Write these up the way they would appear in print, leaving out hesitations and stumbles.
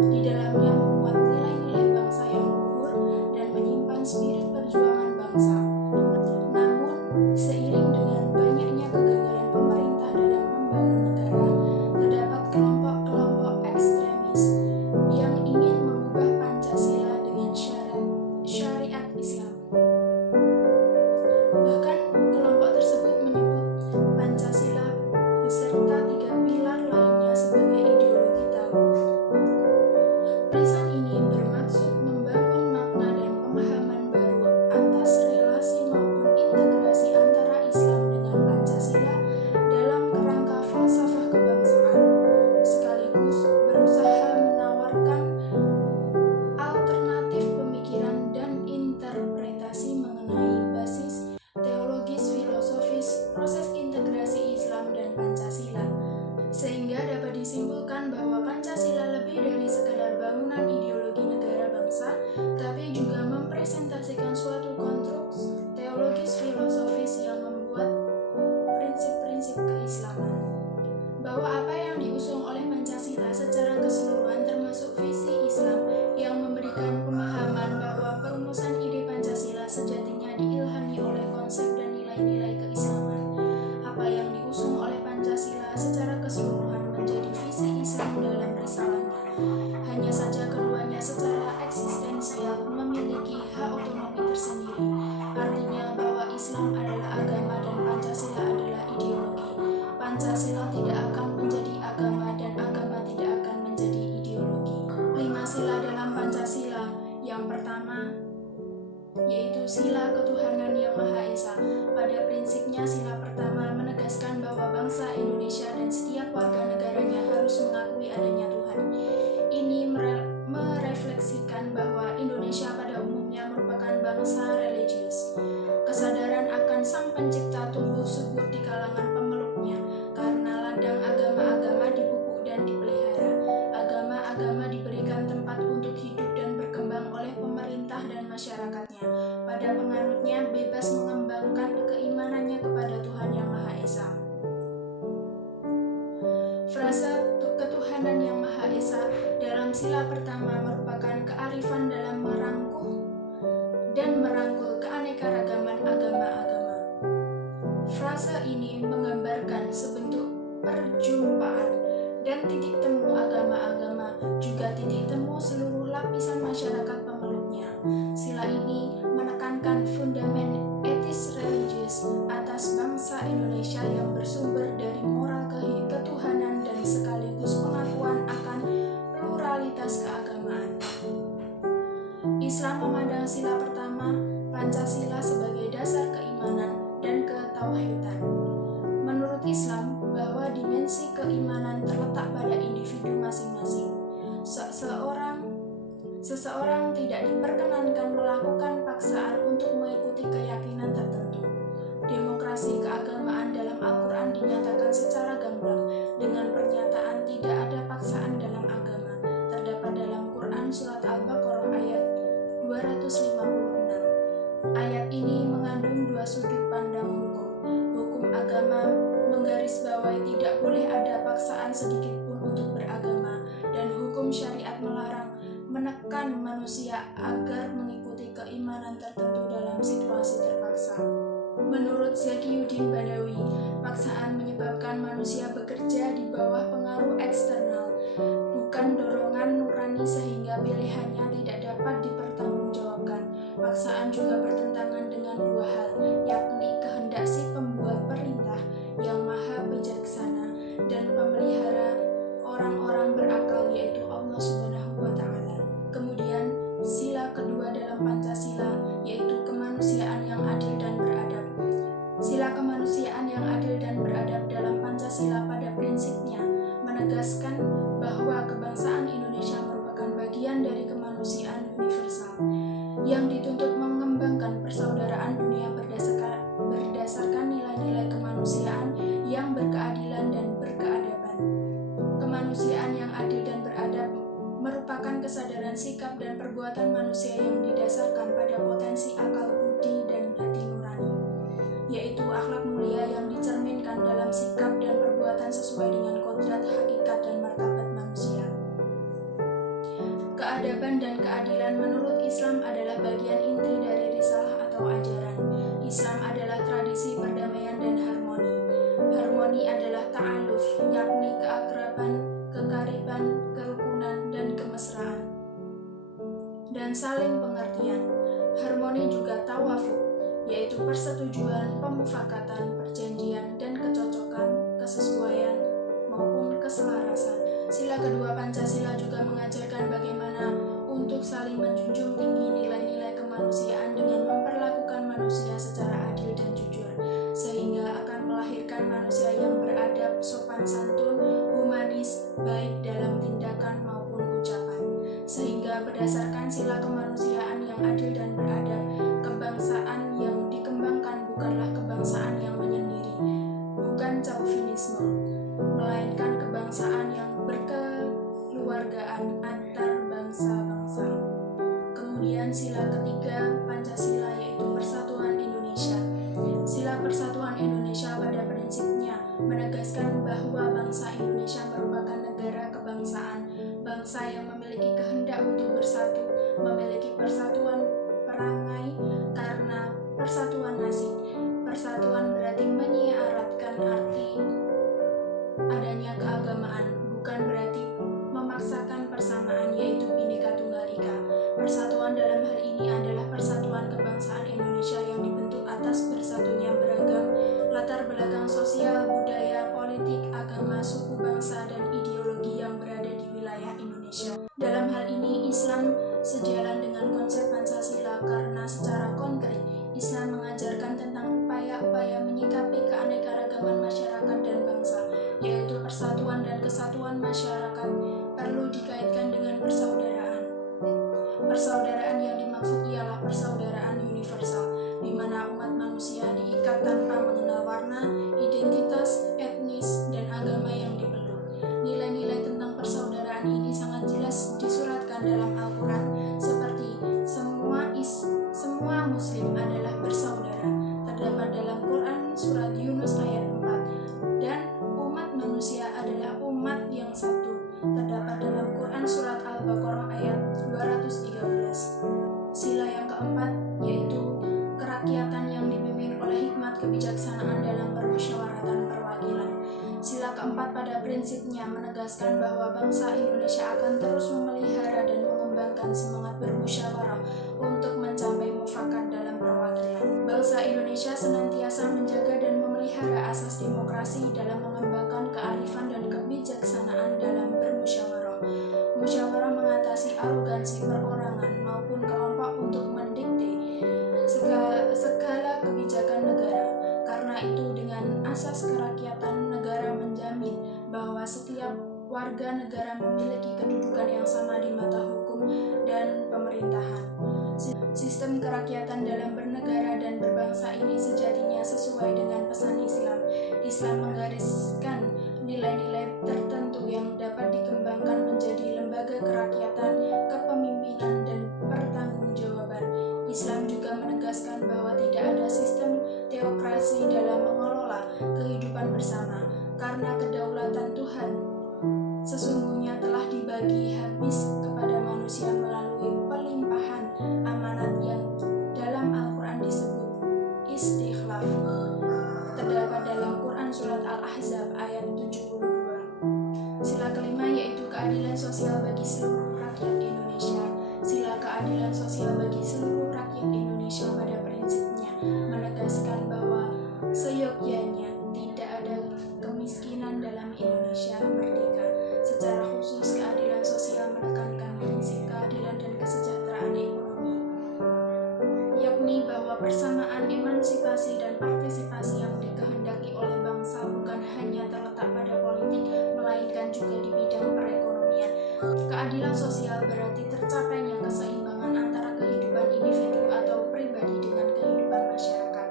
Di dalamnya memuat nilai-nilai bangsa yang luhur dan menyimpan spirit perjuangan bangsa. Namun, seiring dengan banyaknya kegagalan pemerintah dalam membangun negara, terdapat kelompok-kelompok ekstremis yang ingin mengubah Pancasila dengan syariat Islam. Bahkan, kelompok tersebut menyebut Pancasila beserta 3 pilar lainnya sebagai ideologi tauhid. Tulisan ini bermaksud membangun makna dan pemahaman baru atas relasi maupun integrasi antara Islam dengan Pancasila dalam kerangka falsafah kebangsaan, sekaligus berusaha menawarkan alternatif pemikiran dan interpretasi mengenai basis teologis filosofis proses integrasi Islam dan Pancasila, sehingga dapat disimpulkan bahwa Pancasila lebih dari sekadar bangunan ideologi negara bangsa, tapi juga mempresentasikan suatu konstruksi teologis filosofis yang membuat prinsip-prinsip keislaman. Bahwa apa yang diusung oleh Pancasila secara keseluruhan termasuk visi Islam yang memberikan pemahaman bahwa perumusan ide Pancasila sejatinya diilhami oleh konsep dan nilai-nilai keislaman. Apa yang diusung oleh Pancasila secara keseluruhan menjadi visi Islam dalam risalahnya. Hanya saja keduanya secara eksistensial memiliki hak otonomi tersendiri. Artinya bahwa Islam adalah agama dan Pancasila adalah ideologi. Pancasila tidak akan menjadi agama dan agama tidak akan menjadi ideologi. 5 sila dalam Pancasila. Yang pertama yaitu sila ketuhanan yang Maha Esa. Pada prinsipnya sila pertama menegaskan bahwa bangsa Indonesia dan setiap warga negaranya harus mengakui adanya Tuhan. Ini merefleksikan bahwa Indonesia pada umumnya merupakan bangsa religius. Kesadaran akan Sang Pencipta tumbuh subur di kalangan pemeluknya karena ladang agama-agama dipupuk dan dipelihara. Agama-agama diberikan tempat untuk hidup dan berkembang oleh pemerintah dan masyarakatnya. Pada penganutnya bebas mengembangkan keimanannya kepada Tuhan Yang Maha Esa. Frasa ketuhanan Yang Maha Esa dalam sila pertama merupakan kearifan dalam merangkuh dan merangkul keanekaragaman agama-agama. Frasa ini menggambarkan sebentuk perjumpaan dan titik temu agama-agama, juga titik temu seluruh lapisan masyarakat pemeluknya. Sila ini menekankan fundamen etis religius atas bangsa Indonesia yang bersumber dari moral ketuhanan dan sekaligus pengakuan akan pluralitas keagamaan. Islam memandang sila pertama Pancasila sebagai dasar keimanan dan ketauhidan. Menurut Islam, bahwa dimensi keimanan terletak pada individu masing-masing. Seseorang tidak diperkenankan melakukan paksaan untuk mengikuti keyakinan tertentu. Demokrasi keagamaan dalam Al-Quran dinyatakan secara gamblang dengan pernyataan tidak ada paksaan dalam agama. Terdapat dalam Quran Surat Al-Baqarah ayat 256. Ayat ini mengandung 2 sudut pandang hukum. Hukum agama menggarisbawahi tidak boleh ada paksaan sedikit pun untuk beragama, dan hukum syariat menekan manusia agar mengikuti keimanan tertentu dalam situasi terpaksa. Menurut Zakiyuddin Badawi, paksaan menyebabkan manusia bekerja di bawah pengaruh eksternal, bukan dorongan nurani sehingga pilihannya tidak dapat dipertanggungjawabkan. Paksaan juga bertentangan dengan 2 hal, yakni kehendak si pembuat perintah yang maha bijaksana dan pemelihara orang-orang berakal, yaitu Allah Subhanahu wa Ta'ala. Kemudian sila kedua dalam Pancasila yaitu kemanusiaan yang adil dan beradab. Sila kemanusiaan yang adil dan beradab dalam Pancasila pada prinsipnya menegaskan bahwa kebangsaan Indonesia merupakan bagian dari kemanusiaan universal yang dituntut mengembangkan persaudaraan dunia berdasarkan nilai-nilai kemanusiaan yang berkeadilan dan berkeadaban. Kemanusiaan yang adil dan beradab merupakan kesadaran sikap dan perbuatan manusia yang didasarkan pada potensi akal budi dan hati nurani, yaitu akhlak mulia yang dicerminkan dalam sikap dan perbuatan sesuai dengan kodrat, hakikat, dan martabat manusia. Keadaban dan keadilan menurut Islam adalah bagian inti dari risalah atau ajaran. Islam adalah tradisi perdamaian dan harmoni. Harmoni adalah ta'aluf, yakni keakraban, kekariban, kerukunan, dan kemesraan, dan saling pengertian. Harmoni juga tawafuk, yaitu persetujuan, pemufakatan, perjanjian, dan kecocokan, kesesuaian, maupun keselarasan. Sila kedua Pancasila juga mengajarkan bagaimana untuk saling menjunjung tinggi nilai-nilai kemanusiaan dengan memperlakukan manusia secara adil dan jujur, sehingga akan melahirkan manusia yang beradab, sopan santun, humanis, baik dalam tindakan maupun ucapan. Sehingga berdasarkan sila kemanusiaan yang adil dan beradab, kebangsaan yang dikembangkan bukanlah kebangsaan yang menyendiri, bukan chauvinisme, melainkan kebangsaan yang berkeluargaan antar bangsa-bangsa. Kemudian sila ketiga Pancasila yaitu Persatuan Indonesia. Sila Persatuan Indonesia pada prinsipnya menegaskan bahwa bangsa Indonesia merupakan negara kebangsaan, bangsa yang memiliki kehendak untuk bersatu, memiliki persatuan perangai karena persatuan nasib. Persatuan berarti menyiaratkan arti adanya keagamaan, bukan berarti memaksakan persamaan, yaitu Bhinneka Tunggal Ika. Persatuan dalam hal ini adalah persatuan kebangsaan Indonesia yang dibentuk atas bersatunya beragam latar belakang sosial, budaya, politik, agama, suku, bangsa, dan ideologi yang berada di wilayah Indonesia. Dalam hal ini Islam sejalan dengan konsep Pancasila karena secara konkret Islam mengajarkan tentang upaya-upaya menyikapi keanekaragaman masyarakat dan bangsa, yaitu persatuan dan kesatuan masyarakat perlu dikaitkan dengan persaudaraan. Persaudaraan yang dimaksud ialah persaudaraan universal, di mana umat manusia diikat tanpa mengenal warna, identitas, etnis, dan agama yang dipeluk. Nilai-nilai tentang persaudaraan ini sangat jelas disuratkan dalam Al-Quran, seperti semua muslim adalah bersaudara, terdapat dalam Quran surat Yunus ayat 4, dan umat manusia adalah umat yang satu, terdapat dalam Quran surat Al-Baqarah ayat 213. Sila yang keempat yaitu kerakyatan yang dipimpin oleh hikmat kebijaksanaan dalam permusyawaratan perwakilan. Sila keempat pada prinsipnya menegaskan bahwa bangsa Indonesia akan terus memelihara dan mengembangkan semangat bermusyawarah untuk mencapai mufakat dalam perwakilan. Bangsa Indonesia senantiasa menjaga dan memelihara asas demokrasi dalam mengembangkan kearifan dan kebijaksanaan dalam bermusyawarah. Musyawarah mengatasi arogansi perorangan maupun kelompok untuk mendikte segala kebijakan negara. Karena itu dengan asas kerakyatan negara menjamin bahwa setiap warga negara memiliki kedudukan yang sama di mata hukum dan pemerintahan. Sistem kerakyatan dalam bernegara dan berbangsa ini sejatinya sesuai dengan pesan Islam. Islam menggariskan nilai-nilai tertentu yang dapat dikembangkan menjadi lembaga kerakyatan, kepemimpinan, dan pertanggungjawaban. Islam juga menegaskan bahwa tidak ada sistem teokrasi dalam mengelola kehidupan bersama, karena kedaulatan Tuhan sesungguhnya telah dibagi habis kepada manusia melalui pelimpahan amanat yang dalam Al-Quran disebut istikhlaf, terdapat dalam Quran surat Al-Ahzab ayat 72. Sila kelima yaitu keadilan sosial bagi seluruh rakyat Indonesia. Sila keadilan sosial bagi seluruh rakyat Indonesia pada prinsipnya menegaskan bahwa seyogyanya tidak ada kemiskinan dalam Indonesia merdeka. Secara khusus, keadilan sosial menekankan prinsip keadilan dan kesejahteraan ekonomi, yakni bahwa persamaan emansipasi dan partisipasi yang dikehendaki oleh bangsa bukan hanya terletak pada politik, melainkan juga di bidang perekonomian. Keadilan sosial berarti tercapainya keseimbangan antara kehidupan individu atau pribadi dengan kehidupan masyarakat.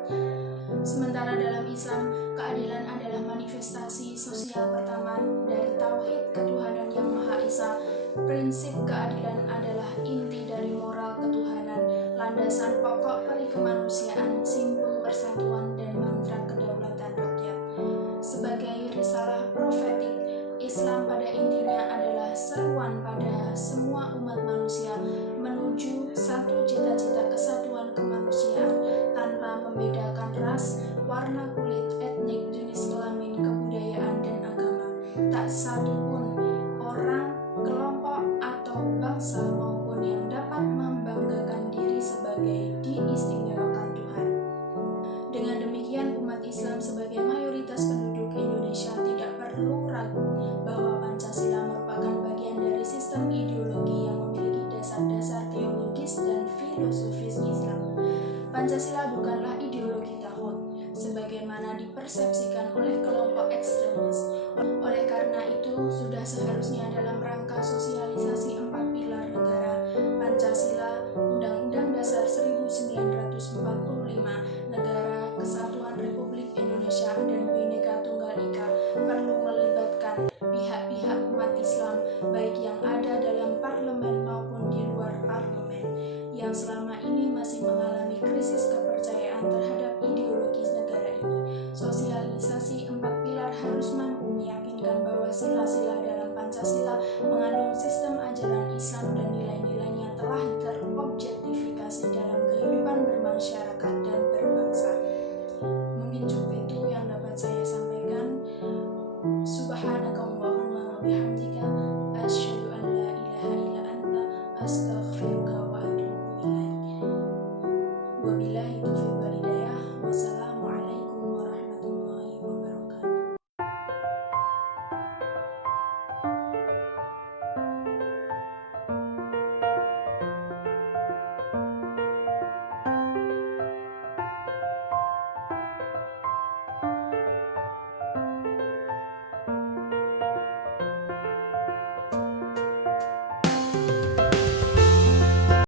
Sementara dalam Islam, keadilan adalah manifestasi sosial pertama dari tauhid ketuhanan yang Maha Esa. Prinsip keadilan adalah inti dari moral ketuhanan, landasan pokok peri kemanusiaan, simbol persatuan, dan mantra kedaulatan rakyat. Sebagai risalah profetik, Islam pada intinya adalah seruan pada semua umat manusia menuju satu cita-cita kesatuan kemanusiaan tanpa membedakan ras, warna kulit, etnik, jenis kelamin, kebudayaan, dan agama. Tak satu pun orang, kelompok, atau bangsa